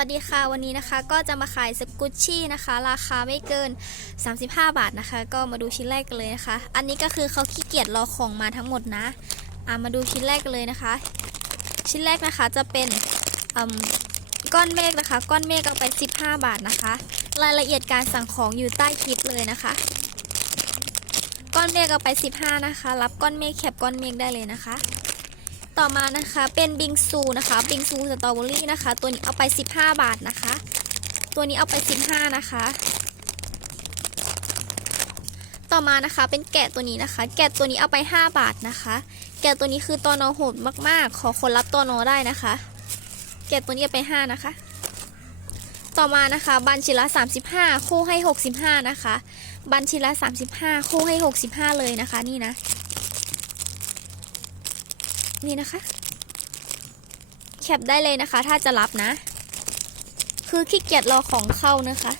วัสดีค่ะวันนี้นะคะก็จะมาขายสกุชชี่นะคะ ราคาไม่เกิน 35 บาทนะคะ ก็มาดูชิ้นแรกกันเลยนะคะ อันนี้ก็คือเขาขี้เกียจรอของมาทั้งหมดนะอ่ามาดูชิ้นแรกกันเลยนะคะ ชิ้นแรกนะคะจะเป็นอืมก้อนเมฆนะคะ ก้อนเมฆเอาไป 15 บาทนะคะ รายละเอียดการสั่งของอยู่ใต้คลิปเลยนะคะ ก้อนเมฆเอาไป 15 นะคะ รับก้อนเมฆแคปก้อนเมฆได้เลยนะคะ ต่อมานะคะเป็นบิงซูนะคะบิงซูสตรอเบอรี่นะคะ ตัวนี้เอาไป 15 บาทนะคะ ตัวนี้เอาไป 15 นะคะ ต่อมานะคะเป็นแกะตัวนี้นะคะ แกะตัวนี้เอาไป 5 บาทนะคะ แกะตัวนี้คือตัวนอโหดมากๆ ขอคนรับตัวนอได้นะคะ แกะตัวนี้ไป 5 นะคะ ต่อมานะคะ บันชิละ 35 คู่ให้ 65 นะคะ บันชิละ 35 คู่ให้ 65 เลยนะคะ นี่นะ นี่นะคะแคปได้เลยนะคะ ถ้าจะรับนะ คือขี้เกียจรอของเข้านะคะ